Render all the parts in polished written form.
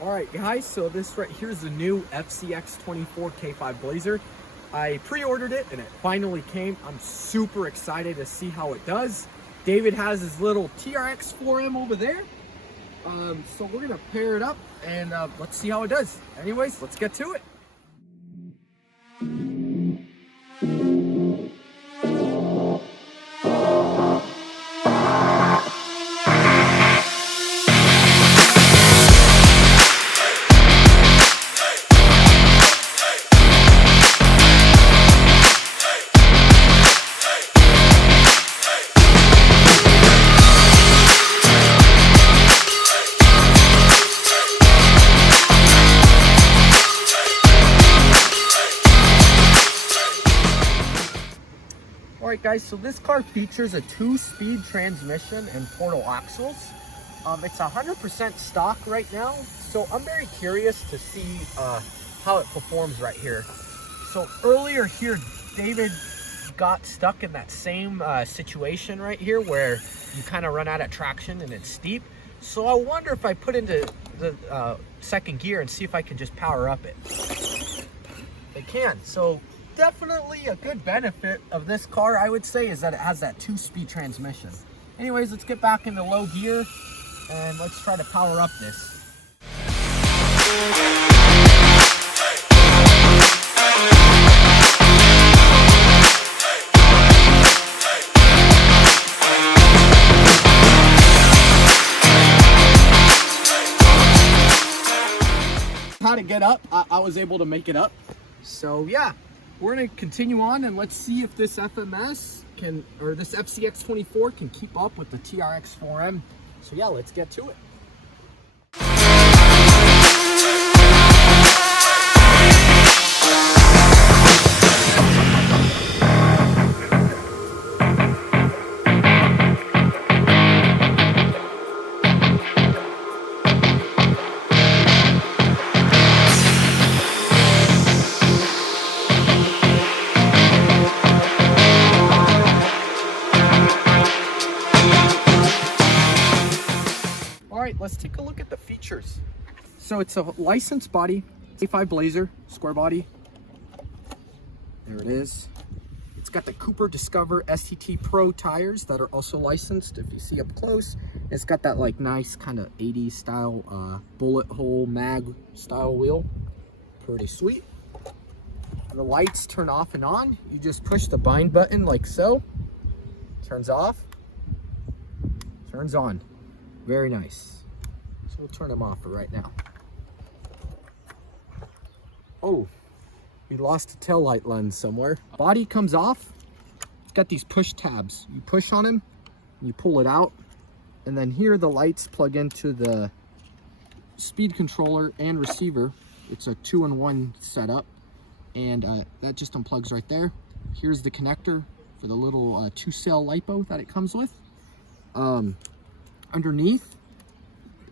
Alright guys, so this right here is the new Fcx24 K5 Blazer. I pre-ordered it and it finally came. I'm super excited to see how it does. David has his little TRX4M over there. So we're gonna pair it up and let's see how it does. Anyways, let's get to it. Alright guys, so this car features a 2-speed transmission and portal axles. It's 100% stock right now, so I'm very curious to see how it performs right here. So earlier here, David got stuck in that same situation right here where you kind of run out of traction and it's steep. So I wonder if I put into the second gear and see if I can just power up it. I can. So definitely a good benefit of this car, I would say, is that it has that 2-speed transmission. Anyways, let's get back into low gear and let's try to power up this. How to get up, I was able to make it up. So yeah, we're gonna continue on and let's see if this FMS can, or this Fcx24 can keep up with the TRX4M. So yeah, let's get to it. Let's take a look at the features. So it's a licensed body, K5 Blazer, square body. There it is. It's got the Cooper Discover STT Pro tires that are also licensed. If you see up close, it's got that like nice kind of 80s style bullet hole mag style wheel. Pretty sweet. The lights turn off and on. You just push the bind button like so. Turns off, turns on. Very nice. So we'll turn them off for right now. Oh, we lost a tail light lens somewhere. Body comes off. It's got these push tabs. You push on them, you pull it out, and then here the lights plug into the speed controller and receiver. It's a 2-in-1 setup, and that just unplugs right there. Here's the connector for the little 2-cell LiPo that it comes with. Underneath,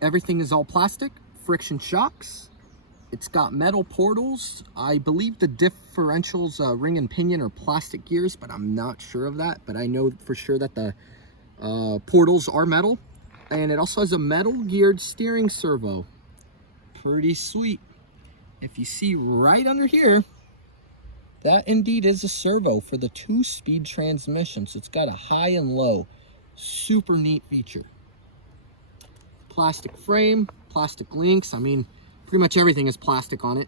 everything is all plastic, friction shocks. It's got metal portals. I believe the differentials, ring and pinion, are plastic gears, but I'm not sure of that. But I know for sure that the portals are metal. And it also has a metal geared steering servo. Pretty sweet. If you see right under here, that indeed is a servo for the 2-speed transmission. So it's got a high and low. Super neat feature. Plastic frame, plastic links. I mean, pretty much everything is plastic on it,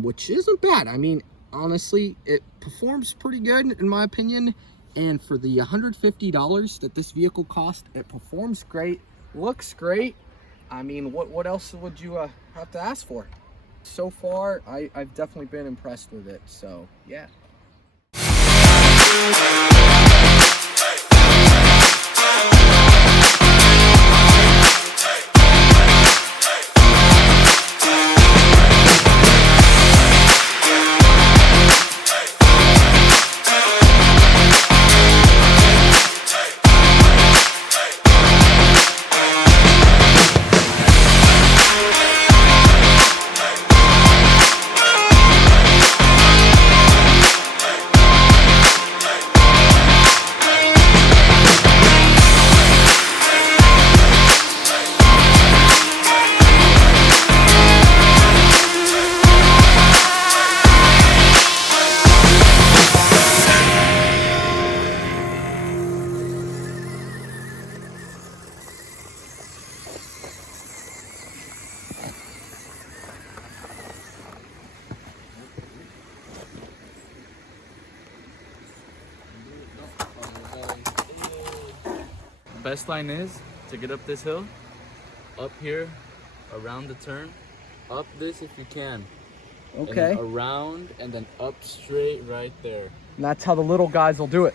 which isn't bad. I mean, honestly, it performs pretty good in my opinion. And for the $150 that this vehicle cost, it performs great, looks great. I mean, what else would you have to ask for? So far, I've definitely been impressed with it. So yeah. best line is to get up this hill, up here, around the turn, up this if you can. Okay. And then around and then up straight right there. And that's how the little guys will do it.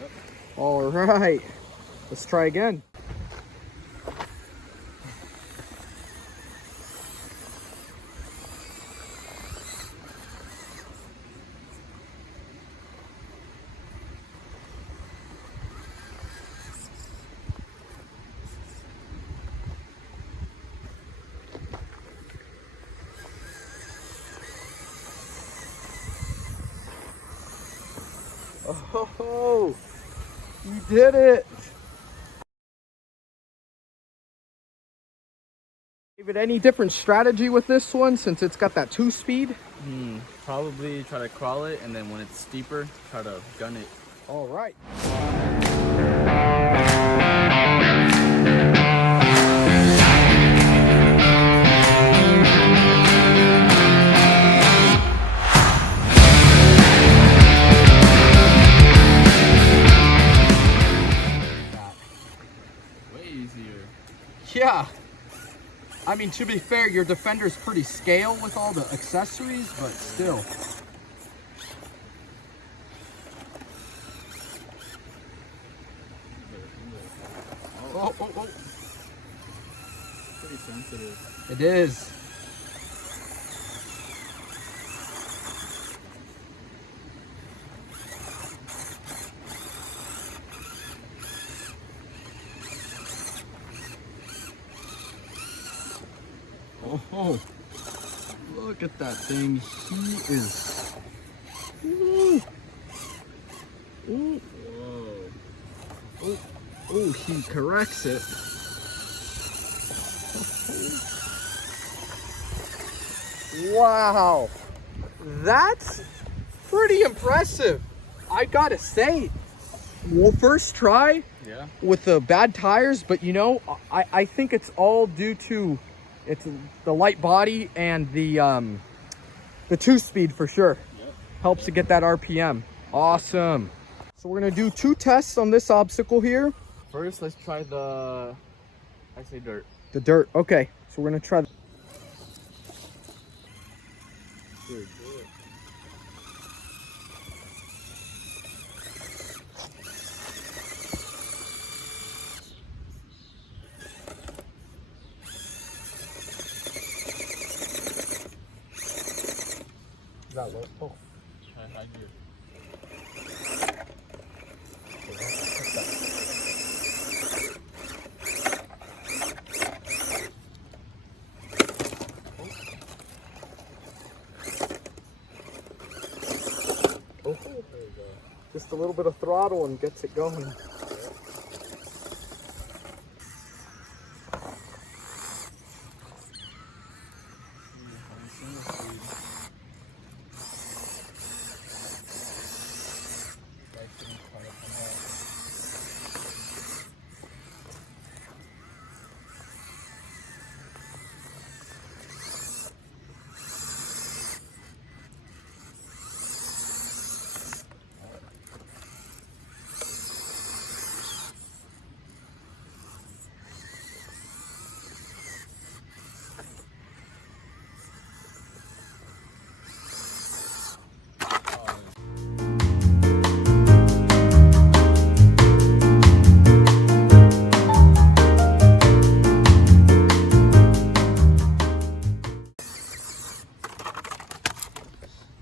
Yep. All right. Let's try again. Oh, you did it. David, any different strategy with this one since it's got that 2-speed? Probably try to crawl it, and then when it's steeper, try to gun it. All right. Way easier. Yeah. I mean, to be fair, your Defender's pretty scale with all the accessories, but still. Oh, oh, oh. Pretty sensitive. It is. Oh, look at that thing. He is. Ooh. Ooh. Whoa. Oh, oh, he corrects it. Wow, that's pretty impressive. I gotta say, well, first try with the bad tires, but you know, I think it's all due to the light body and the 2-speed for sure. Yep. Helps to get that RPM. Awesome. So we're gonna do 2 tests on this obstacle here. First, let's try the, I say dirt. The dirt, okay. So we're gonna try. Dude, Is that low? Oh. try high gear. Oh. Just a little bit of throttle and gets it going.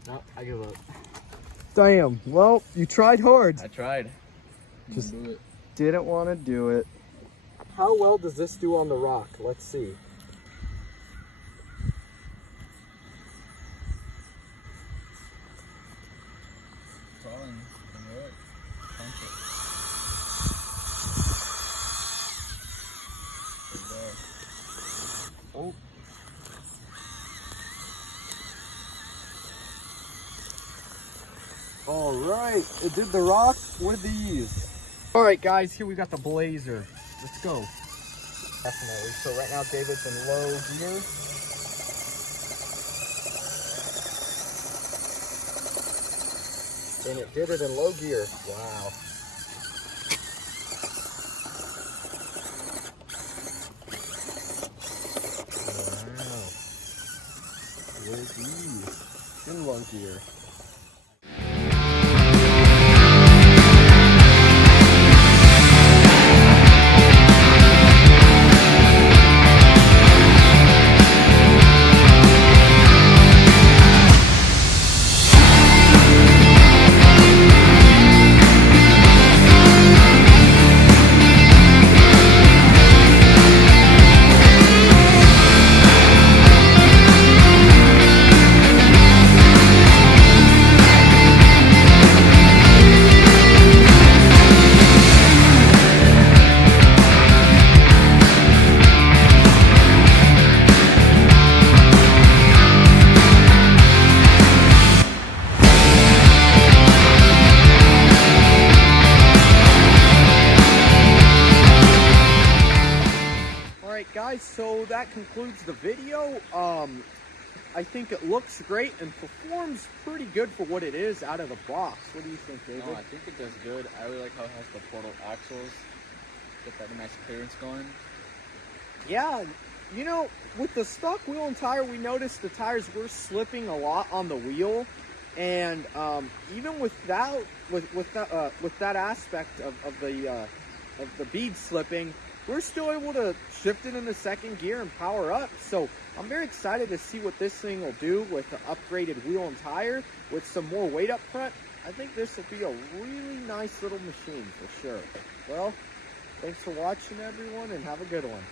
No, I give up. Damn, well, you tried hard. I tried. Just do it. didn't want to do it. How well does this do on the rock? Let's see. Crawling. Punch it. Oh. All right, it did the rock with ease. All right, guys, here we got the Blazer. Let's go. Definitely. So right now, David's in low gear. And it did it in low gear. Wow. in low gear. Alright guys, so that concludes the video. I think it looks great and performs pretty good for what it is out of the box. What do you think, David? No, I think it does good. I really like how it has the portal axles. Get that nice clearance going. Yeah, you know, with the stock wheel and tire, we noticed the tires were slipping a lot on the wheel, and even with that aspect of the bead slipping, we're still able to shift it into second gear and power up. So I'm very excited to see what this thing will do with the upgraded wheel and tire with some more weight up front. I think this will be a really nice little machine for sure. Well, thanks for watching everyone and have a good one.